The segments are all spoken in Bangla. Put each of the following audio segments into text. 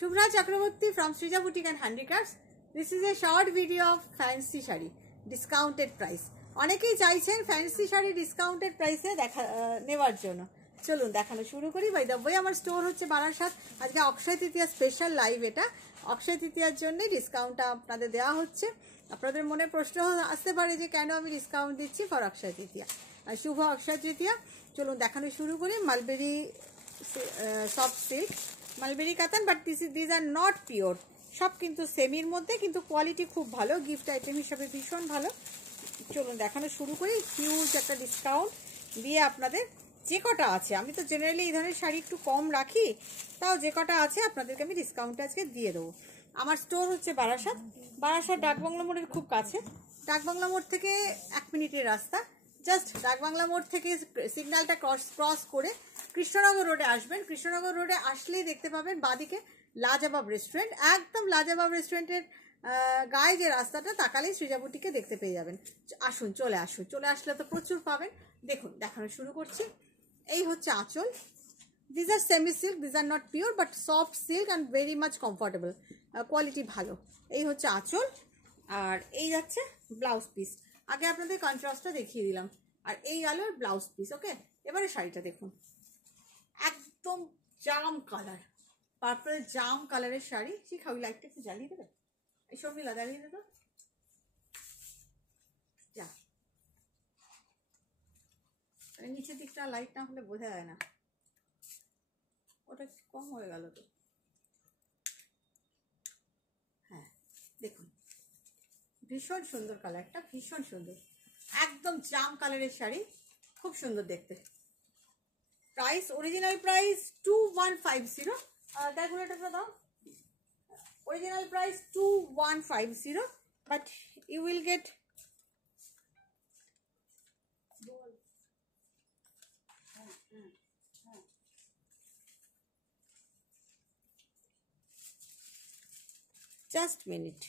Shubhra Chakraborty from Srija Boutique and Handicrafts. This is a short video of fancy shari, discounted price. অনেকেই চাইছেন ফ্যান্সি শাড়ি ডিসকাউন্টেড প্রাইসে নেওয়ার জন্য। চলুন দেখানো শুরু করি। বাই দ্য ওয়ে আমার স্টোর হচ্ছে বারাসাত। আজকে অক্ষয় তৃতীয়া স্পেশাল লাইভ, এটা অক্ষয় তৃতীয়ার জন্যই ডিসকাউন্টটা আপনাদের দেওয়া হচ্ছে। আপনাদের মনে প্রশ্ন আসতে পারে যে কেন আমি ডিসকাউন্ট দিচ্ছি ফর অক্ষয় তৃতীয়া, শুভ অক্ষয় তৃতীয়া। চলুন দেখানো শুরু করি। মালবেরি সফট সিল্ক, মালবেরি কাতান, but this are not pure. সব কিন্তু সেমির মধ্যে, কিন্তু কোয়ালিটি খুব ভালো, গিফট আইটেম হিসাবে ভীষণ ভালো। চলুন দেখানো শুরু করি। হিউজ একটা ডিসকাউন্ট দিয়ে আপনাদের যে কটা আছে, আমি তো জেনারেলি এই ধরনের শাড়ি একটু কম রাখি, তাও যে কটা আছে আপনাদেরকে আমি ডিসকাউন্টটা আজকে দিয়ে দেবো। আমার স্টোর হচ্ছে বারাসাত, বারাসাত ডাকবাংলা মোড়ের খুব কাছে। ডাকবাংলা মোড় থেকে 1 মিনিটের রাস্তা। জাস্ট ডাকবাংলা মোড় থেকে সিগন্যালটা ক্রস করে কৃষ্ণনগর রোডে আসবেন। কৃষ্ণনগর রোডে আসলেই দেখতে পাবেন বাঁদিকে লাজবাব রেস্টুরেন্ট। একদম লাজবাব রেস্টুরেন্টের গায়ে যে রাস্তাটা, তাকালেই সৃজা বুটিকে দেখতে পেয়ে যাবেন। আসুন, চলে আসুন, চলে আসলে তো প্রচুর পাবেন। দেখুন দেখানো শুরু করছি। এই হচ্ছে আঁচল। This are semi silk, this are not pure but soft silk and very much comfortable, quality ভালো। এই হচ্ছে আঁচল, আর এই যাচ্ছে ব্লাউজ পিস। আগে আপনাদের কন্ট্রাস্টটা দেখিয়ে দিলাম, আর এই গেল ব্লাউজ পিস। ওকে, এবারে শাড়িটা দেখুন, একদম জাম কালার, পার্পল জাম কালারের শাড়ি। ঠিক ওই লাইটটা একটু জ্বালিয়ে দেবে, এই শর্মিলা জ্বালিয়ে দেবে। যা, নিচের দিকটা লাইট না হলে বোঝা যায় না, ওটা কম হয়ে গেল তো। হ্যাঁ দেখুন, ভীষণ সুন্দর কালারটা, ভীষণ সুন্দর, একদম জাম কালারের শাড়ি, খুব সুন্দর দেখতে। Price, original price 2150। ক্যালকুলেটরটা দাও। Original price 2150, but you will get just minute.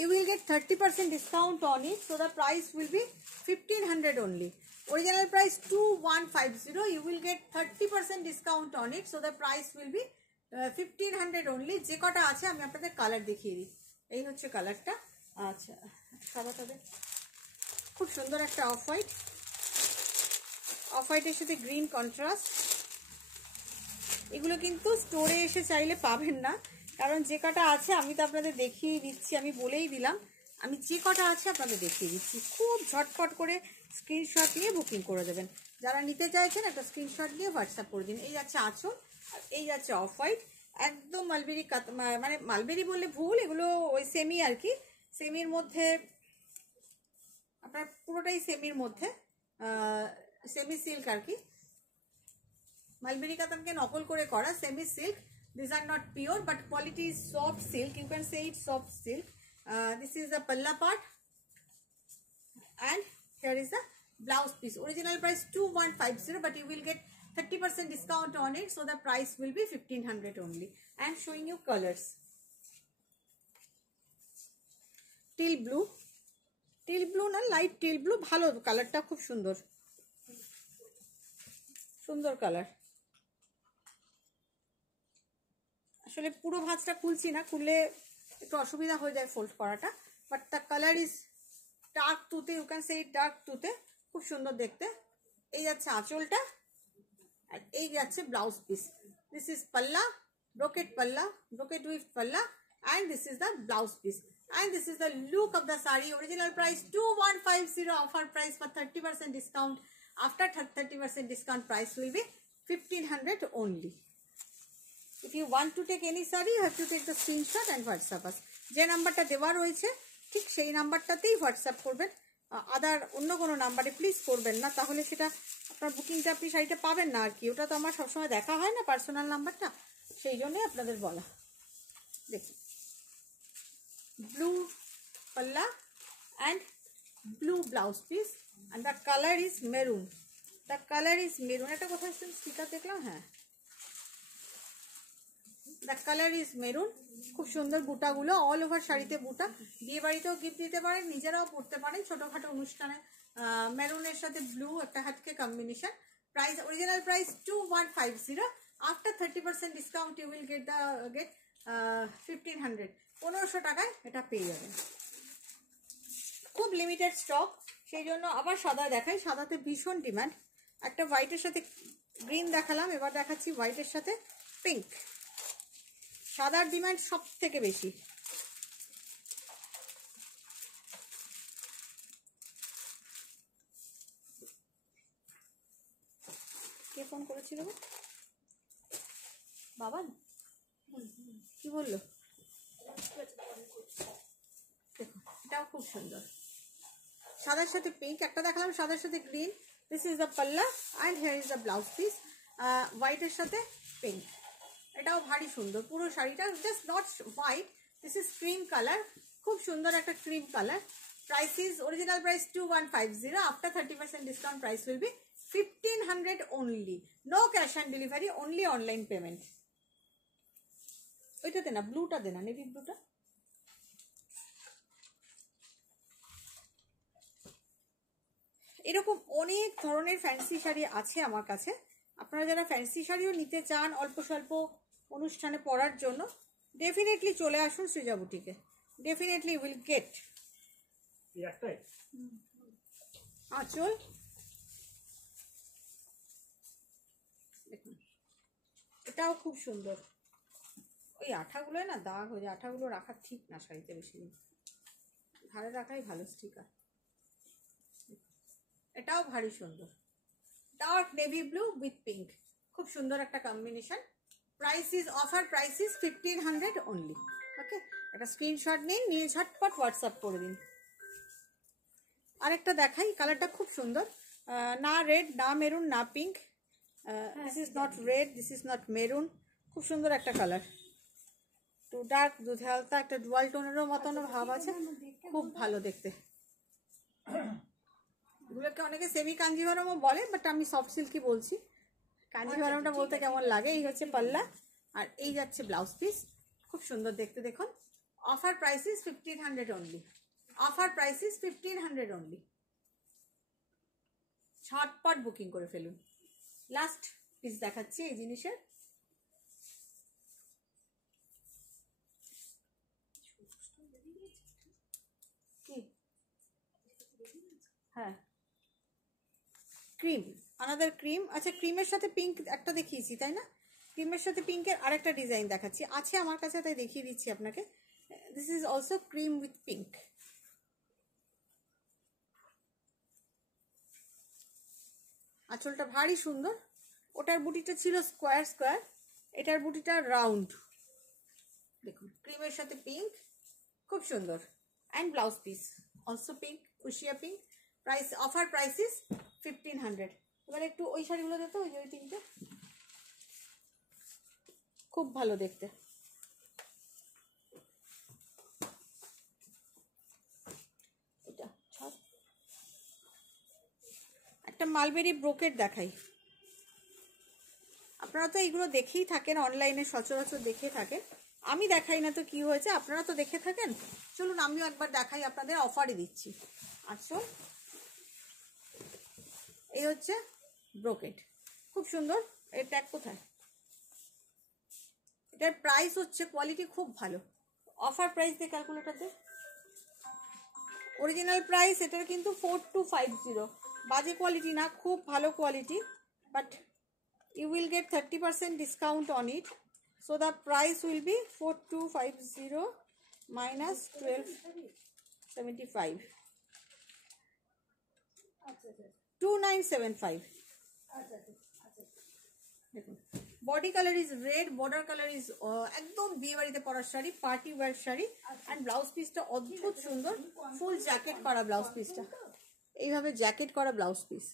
You will get 30% discount on it, so the price will be 1500 only. Original price 2150. You will get 30% discount on it, so the price will be 1500 only. যে কটা আছে আমি আপনাদের কালার দেখিয়ে দিই। এই হচ্ছে কালারটা। আচ্ছা, সাদাটাতে খুব সুন্দর একটা অফ হোয়াইট, অফ হোয়াইটের সাথে গ্রিন কন্ট্রাস্ট। এগুলো কিন্তু স্টোরে এসে চাইলে পাবেন না, কারণ যে কটা আছে আমি তো আপনাদের দেখিয়ে দিচ্ছি। আমি বলেই দিলাম, আমি যে কটা আছে আপনাদের দেখিয়ে দিচ্ছি। খুব ঝটপট করে স্ক্রিনশট নিয়ে বুকিং করে দেবেন। যারা নিতে চাইছেন একটা স্ক্রিনশট নিয়ে হোয়াটসঅ্যাপ করে দিন। এই যাচ্ছে আঁচল, আর এই যাচ্ছে অফ হোয়াইট, একদম মালবেরি, মানে মালবেরি বললে ভুল, এগুলো ওই সেমি আর কি। সেমির মধ্যে আপনার পুরোটাই সেমির মধ্যে, সেমি সিল্ক আর কি। মালবেরি কাতানকে নকল করে করা semi silk. These are not pure, but quality is soft silk. You can say it's soft silk. This is the palla part, and here is the blouse piece. Original price 2150, but you will get 30% discount on it, so the price will be 1500 only. I am showing you colors. Teal blue, teal blue na light teal blue, bhalo color ta, khub sundor, sundor color. আসলে পুরো ভাঁজটা খুলছি না, খুললে একটু অসুবিধা হয়ে যায় ফোল্ড করাটা, but the colour is dark তুতে, ইউ ক্যান সে ডার্ক তুতে, খুব সুন্দর দেখতে। এই যাচ্ছে আঁচলটা, আর এই যাচ্ছে ব্লাউজ পিস। দিস ইজ পাল্লা, ব্রোকেট পাল্লা, ব্রোকেট উইথ পাল্লা, and this is the blouse piece, and this is the look of the sari. Original price 2150, offer price for 30% discount. After 30% discount price will B 1500 only. If you want to take any saree, you have to take the screenshot and WhatsApp us. যে নাম্বারটা দেওয়া রয়েছে ঠিক সেই নাম্বারটাতেই হোয়াটসঅ্যাপ করবেন। আদার অন্য কোনো নাম্বারে প্লিজ করবেন না, তাহলে সেটা আপনার বুকিংটা, আপনি শাড়িটা পাবেন না আর কি। ওটা তো আমার সবসময় দেখা হয় না, পার্সোনাল নাম্বারটা, সেই জন্যই আপনাদের বলা। দেখুন, ব্লু পাল্লা and blue blouse piece, and the colour is maroon. The colour is maroon. এটা কোথায় স্টিকার দেখলাম, হ্যাঁ, দ্য কালার ইজ মেরুন। খুব সুন্দর বুটাগুলো, অল ওভার শাড়িতে বুটা। বিয়ে বাড়িতেও গিফট দিতে পারেন, নিজেরাও পরতে পারেন ছোটোখাটো অনুষ্ঠানে। মেরুনের সাথে ব্লু একটা হাটকে combination, Price, original price 2150. After 30% discount you will get 1500, 1500 টাকায় এটা পেয়ে যাবেন। খুব লিমিটেড স্টক, সেই জন্য আবার সাদা দেখাই। সাদাতে ভীষণ ডিমান্ড। একটা হোয়াইটের সাথে গ্রিন দেখালাম, এবার দেখাচ্ছি হোয়াইটের সাথে পিঙ্ক। সাদার ডিমান্ড সব থেকে বেশি। কে ফোন করেছিল বাবা? কি বললো? দেখো এটাও খুব সুন্দর, সাদার সাথে পিঙ্ক। একটা দেখালাম সাদার সাথে গ্রিন। দিস ইজ দ্য পাল্লা and here is the blouse piece. হোয়াইটের সাথে পিঙ্ক, এটাও ভারী সুন্দর। পুরো শাড়িটা just not white, this is cream colour, খুব সুন্দর একটা cream colour. Price is, original price 2150। After 30% discount price will B 1500 only. No cash on delivery, only online payment. ওইটা দে না, ব্লুটা দে না, নেভি ব্লুটা। এরকম অনেক ধরনের ফ্যান্সি শাড়ি আছে আমার কাছে। আপনারা যারা ফ্যান্সি শাড়িও নিতে চান অল্প স্বল্প অনুষ্ঠানে পরার জন্য, ডেফিনেটলি চলে আসুন সৃজা বুটিকে। Definitely will get. আঁচল দেখুন, এটাও খুব সুন্দর। ওই আঠাগুলো না দাগ হয়ে যায়, আঠাগুলো রাখা ঠিক না শাড়িতে বেশি দিন, ধারে রাখাই ভালো স্টিকার। এটাও ভারী সুন্দর, dark navy blue with pink, খুব সুন্দর একটা combination. Price is, offer price is 1500 only. Okay, একটা স্ক্রিনশট নিন, নিয়ে ঝটপট হোয়াটসঅ্যাপ করে দিন। আরেকটা দেখাই, কালারটা খুব সুন্দর, না রেড না মেরুন না pink. This is not red, this is not maroon, খুব সুন্দর একটা কালার। টু ডার্ক, দুধে হালকা, একটা ডুয়াল টোনেরও মতন ভাব আছে, খুব ভালো দেখতে। এগুলোকে অনেকে সেমি কাঞ্জিভারমও বলে, বাট আমি সফট সিল্কই বলছি। কাঞ্জিভারমটা বলতে কেমন লাগে। এই হচ্ছে পাল্লা আর এই যাচ্ছে ব্লাউজ পিস, খুব সুন্দর দেখতে। দেখুন, offer price is 1500 only. Offer price is 1500 only. ঝটপট বুকিং করে ফেলুন। লাস্ট পিস দেখাচ্ছি এই জিনিসের। কি? হ্যাঁ, ক্রিম, আনাদার ক্রিম। আচ্ছা, ক্রিমের সাথে পিঙ্ক একটা দেখিয়েছি তাই না? ক্রিমের সাথে পিঙ্কের আরেকটা ডিজাইন দেখাচ্ছি, আছে আমার কাছে, তাই দেখিয়ে দিচ্ছি আপনাকে। This is also cream with pink. আঁচলটা ভারী সুন্দর। ওটার বুটিটা ছিল স্কোয়ার স্কোয়ার, এটার বুটিটা রাউন্ড। দেখুন, ক্রিমের সাথে পিঙ্ক, খুব সুন্দর। And blouse piece also pink, কুশিয়া pink. Price, offer price is 1500। এবার একটু ওই শাড়িগুলো দেখো, ওই যে ওই তিনটে, খুব ভালো দেখতে। এটা একটা মালবেরি ব্রোকেট দেখাই। আপনারা তো এইগুলো দেখেই থাকেন, অনলাইনে সচরাচর দেখে থাকেন। আমি দেখাই না তো কি হয়েছে, আপনারা তো দেখে থাকেন। চলুন আমিও একবার দেখাই, আপনাদের অফারই দিচ্ছি। আচ্ছা, এই হচ্ছে ব্রোকেট, খুব সুন্দর। এর ট্যাগ কোথায়? এটার প্রাইস হচ্ছে, কোয়ালিটি খুব ভালো। অফার প্রাইস দিয়ে ক্যালকুলেটারতে, অরিজিনাল প্রাইস এটার কিন্তু 4250। বাজে কোয়ালিটি না, খুব ভালো quality, but you will get 30% discount on it, so the price will be 4250 minus 1275, 2975। দেখুন, body colour is red, border colour is একদম বিয়ে বাড়িতে পরার sari, party wear sari. And blouse পিসটা অদ্ভুত সুন্দর, ফুল জ্যাকেট করা ব্লাউজ পিসটা, এইভাবে জ্যাকেট করা ব্লাউজ পিস,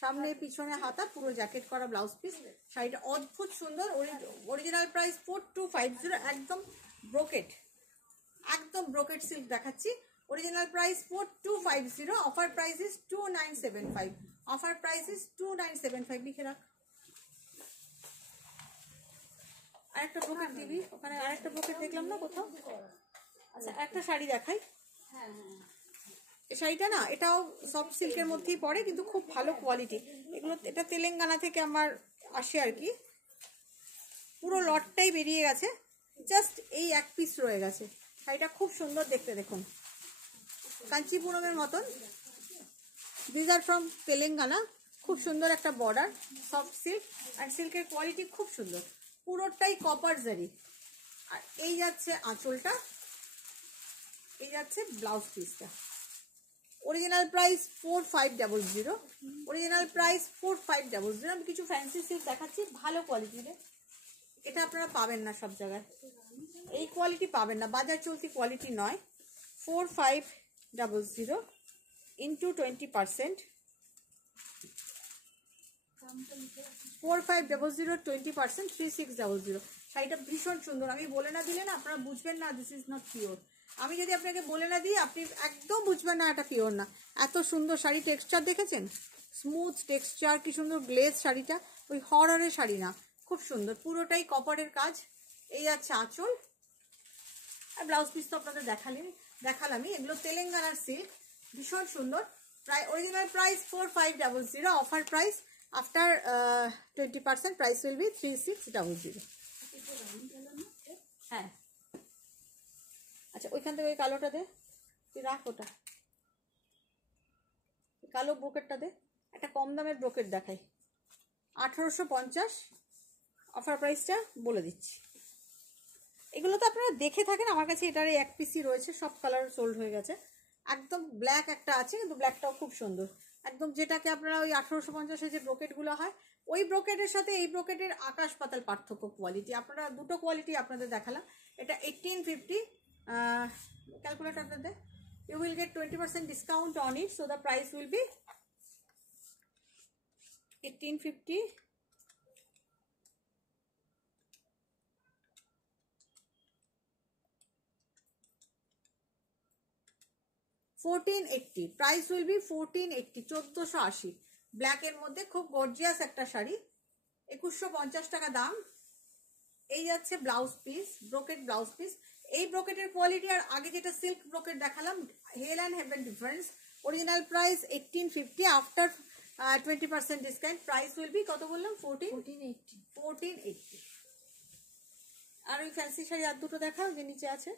সামনে পিছনে হাতা, পুরো জ্যাকেট করা ব্লাউজ পিস। শাড়িটা অদ্ভুত সুন্দর। অরিজিনাল প্রাইস 4250, একদম ব্রোকেট, একদম ব্রোকেট সিল্ক দেখাচ্ছি। Original price 4250, offer price is 2975। Offer price is 2975, লিখে রাখ। আরেকটা ব্রোকেট দিবি ওখানে, আরেকটা ব্রোকেট দেখলাম না কোথাও। আচ্ছা, একটা শাড়ি দেখাই। এই শাড়িটা না, এটাও সফট সিল্কের মধ্যেই পড়ে, কিন্তু খুব ভালো কোয়ালিটি। এগুলো এটা তেলেঙ্গানা থেকে আমার আসে আর কি। পুরো লটটাই বেরিয়ে গেছে, জাস্ট এই এক পিস রয়ে গেছে। শাড়িটা খুব সুন্দর দেখতে, দেখুন কাঞ্চিপুরমের মতন। This are from Telangana. খুব সুন্দর একটা বর্ডার, সফট সিল্ক, আর সিল্কের কোয়ালিটি খুব সুন্দর, পুরোটাই কপার জারি। আর এই যাচ্ছে আঁচলটা, এই যাচ্ছে ব্লাউজ পিসটা। Original price 4500, original price 4500। আমি কিছু ফ্যান্সি সিল্ক দেখাচ্ছি ভালো কোয়ালিটির, এটা আপনারা পাবেন না সব জায়গায়, এই কোয়ালিটি পাবেন না, বাজার চলতি কোয়ালিটি নয়। 4500 ইন্টু 20%, 4500 20%, 3600। শাড়িটা ভীষণ সুন্দর। আমি বলে না দিলে না আপনারা বুঝবেন না দিস ইজ নট পিওর। আমি যদি আপনাকে বলে না দিই আপনি একদম বুঝবেন না এটা পিওর না। এত সুন্দর শাড়ি, টেক্সচার দেখেছেন, স্মুথ টেক্সচার, কি সুন্দর গ্লেজ শাড়িটা, ওই হররের শাড়ি না, খুব সুন্দর, পুরোটাই কপারের কাজ। এই যাচ্ছে আঁচল, আর ব্লাউজ পিস তো আপনাদের দেখালামই। এগুলো তেলেঙ্গানার সিল্ক, ভীষণ সুন্দর। Original price 4500, offer price after 20% price will B 3600। হ্যাঁ আচ্ছা, ওইখান থেকে ওই কালোটা দে, তুই রাখ ওটা, কালো ব্রোকেটটা দে। একটা কম দামের ব্রোকেট দেখাই, 1850, অফার প্রাইসটা বলে দিচ্ছি। এগুলো তো আপনারা দেখে থাকেন, আমার কাছে এটার এক পিসি রয়েছে, সব কালার সোল্ড হয়ে গেছে। একদম ব্ল্যাক একটা আছে, কিন্তু ব্ল্যাকটাও খুব সুন্দর, একদম যেটাকে আপনারা ওই 1850-এর যে ব্রোকেটগুলো হয়, ওই ব্রোকেটের সাথে এই ব্রোকেটের আকাশ পাতাল পার্থক্য কোয়ালিটি। আপনারা দুটো কোয়ালিটি আপনাদের দেখালাম। এটা 1850, ক্যালকুলেটারটা দে। You will get 20% discount on it, so the price will be 1850 1480, price will B 1480, 1480। ব্ল্যাকের মধ্যে খুব গর্জিয়াস একটা শাড়ি, 2150 টাকা দাম। এই যাচ্ছে blouse piece, brocade blouse piece. এই ব্রোকেটের কোয়ালিটি আর আগে যেটা সিল্ক ব্রোকেট দেখালাম, hell and heaven difference. Original price 1850, after 20% discount price will be কত বললাম, 1480। আর ওই ফ্যান্সি শাড়ি আর দুটো দেখাও যে নিচে আছে,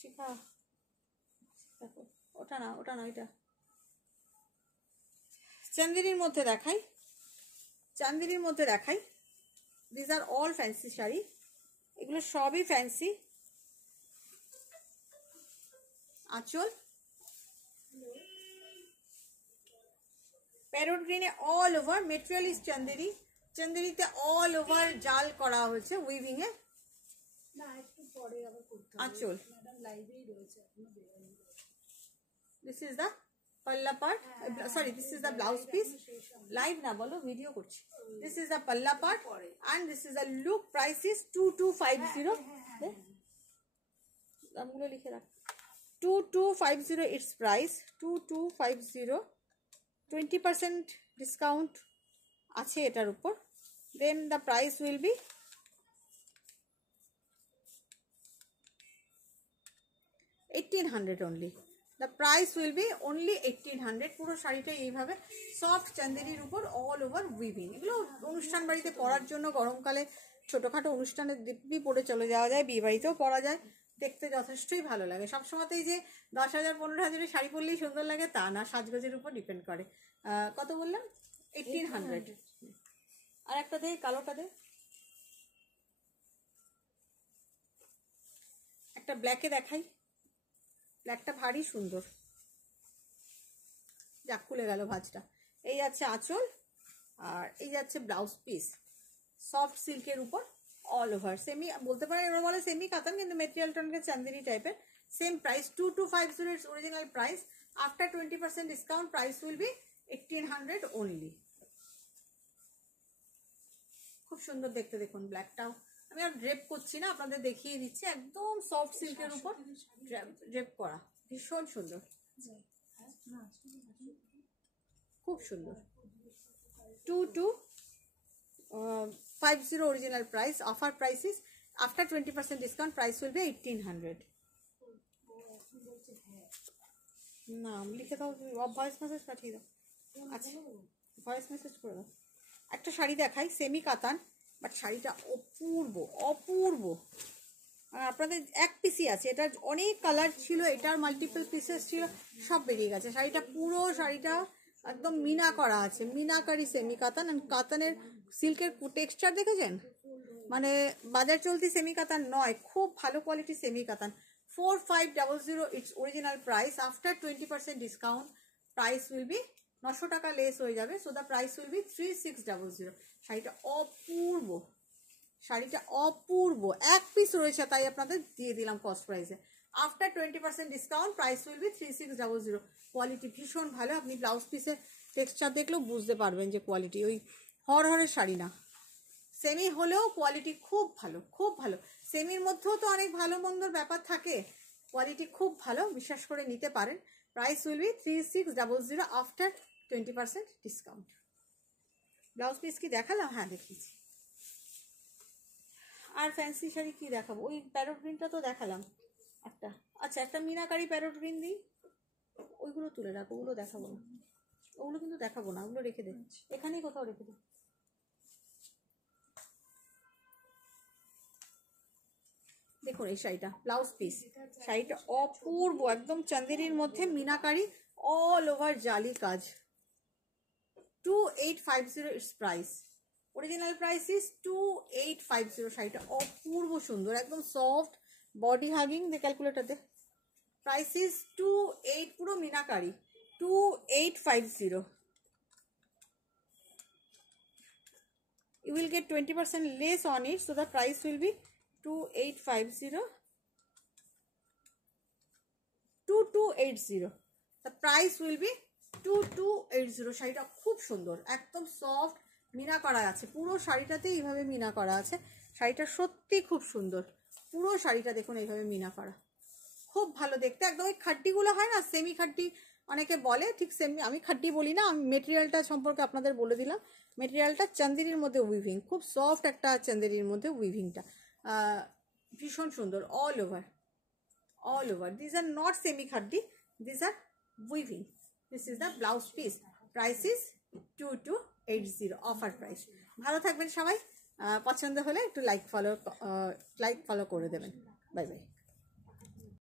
শিখা দেখো, ওটা না ওইটা। চান্দেরির মধ্যে দেখাই, চান্দেরির মধ্যে দেখাই। This are all fancy sari, এগুলো সবই ফ্যান্সি। আঁচল প্যারোট গ্রিনে all over, material is Chanderi. চান্দেরিতে অল ওভার জাল করা হয়েছে উইভিং এ। আঁচল, this is the palla part, sorry this is the blouse piece. Live না বলো, ভিডিও করছি। This is the palla part and this is the look. Price is 2250. দামগুলো লিখে রাখ, 2250 its price, 2250, 20% ডিসকাউন্ট আছে এটার উপর। Then the price will be 1800 only. The price will be only 1800. পুরো শাড়িটা এইভাবে সফট চান্দেরির উপর অল ওভার উইভিং। এগুলো অনুষ্ঠান বাড়িতে পরার জন্য, গরমকালে ছোটোখাটো অনুষ্ঠানে দিব্যি পরে চলে যাওয়া যায়, বিয়ে বাড়িতেও পরা যায়, দেখতে যথেষ্টই ভালো লাগে। সবসময়তেই যে 10,000 15,000 শাড়ি পরলেই সুন্দর লাগে তা না, সাজগোজের উপর ডিপেন্ড করে। কত বললাম, 1800। আর একটা দে, কালোটা দে। একটা ব্ল্যাকে দেখাই, ব্ল্যাকটা ভারী সুন্দর, যাক খুলে গেল ভাঁজটা। এই যাচ্ছে আঁচল, আর এই যাচ্ছে ব্লাউজ পিস, সফট সিল্কের উপর অল ওভার। সেমি বলতে পারেন, এবার বলে সেমি কাতান, কিন্তু মেটেরিয়ালটা অনেক চান্দেরি টাইপের। Same price 2250 it's original price. After 20% discount price will B 1800 only. খুব সুন্দর দেখতে, দেখুন ব্ল্যাকটাও। আমি আর ড্রেপ করছি না, আপনাদের দেখিয়ে দিচ্ছি, একদম সফট সিল্কের উপর ড্রেপ করা, ভীষণ সুন্দর, খুব সুন্দর। 2250 original price. Offer price is after 20% discount price will be 1800. না লিখে দাও, ভয়েস মেসেজ পাঠিয়ে দাও। আচ্ছা ভয়েস মেসেজ করে দাও। একটা শাড়ি দেখাই, সেমি কাতান, বাট শাড়িটা অপূর্ব অপূর্ব। আপনাদের এক পিসই আছে, এটার অনেক কালার ছিল, এটার মাল্টিপল পিসেস ছিল, সব বেরিয়ে গেছে। শাড়িটা পুরো শাড়িটা একদম মিনা করা আছে, মিনাকারি সেমি কাতান। অ্যান্ড কাতানের সিল্কের টেক্সচার দেখেছেন, মানে বাজার চলতি সেমি কাতান নয়, খুব ভালো কোয়ালিটি সেমি কাতান। 4500 it's original price. After 20% discount price will B 900 টাকা লেস হয়ে যাবে। So the price will B 3600। শাড়িটা অপূর্ব, শাড়িটা অপূর্ব, এক পিস রয়েছে তাই আপনাদের দিয়ে দিলাম কস্ট প্রাইসে। After 20% discount price will B 3600। Quality ভীষণ ভালো, আপনি ব্লাউজ পিসের টেক্সচার দেখলেও বুঝতে পারবেন যে কোয়ালিটি ওই হরের শাড়ি না। সেমি হলেও কোয়ালিটি খুব ভালো, খুব ভালো। সেমির মধ্যেও তো অনেক ভালো মন্দর ব্যাপার থাকে, কোয়ালিটি খুব ভালো, বিশ্বাস করে নিতে পারেন। Price will B 3600 after 20% discount. Blouse piece কি দেখালাম? হ্যাঁ দেখিয়েছি। আর ফ্যান্সি শাড়ি কি দেখাবো? ওই প্যারোট গ্রিনটা তো দেখালাম একটা। আচ্ছা একটা মিনাকারি প্যারোট গ্রিন দিই, ওইগুলো তুলে রাখো, ওগুলো দেখাবো না, ওগুলো কিন্তু দেখাবো না, ওগুলো রেখে দে, এখানেই কোথাও রেখে দে। দেখুন এই শাড়িটা ব্লাউজ পিস, শাড়িটা অপূর্ব, একদম চান্দেরির মধ্যে মিনাকারি অল ওভার জালি কাজ। 2850 it's price. Original price is 2850। শাড়িটা অপূর্ব সুন্দর, একদম সফট, বডি হাগিং। দে ক্যালকুলেটার দে। প্রাইস ইজ 28, পুরো meenakari, 2850। You will get 20% less on it, so the price will be 2850, 2280. The price will be 2280। শাড়িটা খুব সুন্দর, একদম সফট, মিনা করা আছে পুরো শাড়িটাতে, এইভাবে মিনা করা আছে। শাড়িটা সত্যি খুব সুন্দর, পুরো শাড়িটা দেখুন এইভাবে মিনা করা, খুব ভালো দেখতে। একদম ওই খাড্ডিগুলো হয় না, সেমি খাড্ডি অনেকে বলে, ঠিক সেমি, আমি খাড্ডি বলি না। আমি মেটেরিয়ালটা সম্পর্কে আপনাদের বলে দিলাম। মেটেরিয়ালটা চান্দেরির মধ্যে উইভিং, খুব সফট একটা চান্দেরির মধ্যে উইভিংটা, ভীষণ সুন্দর। All over, all over. These are not semi khaddi, these are weaving. This is the blouse piece. Price is 2280 offer price. ভালো থাকবেন সবাই, পছন্দ হলে একটু লাইক ফলো করে দেবেন। Bye bye.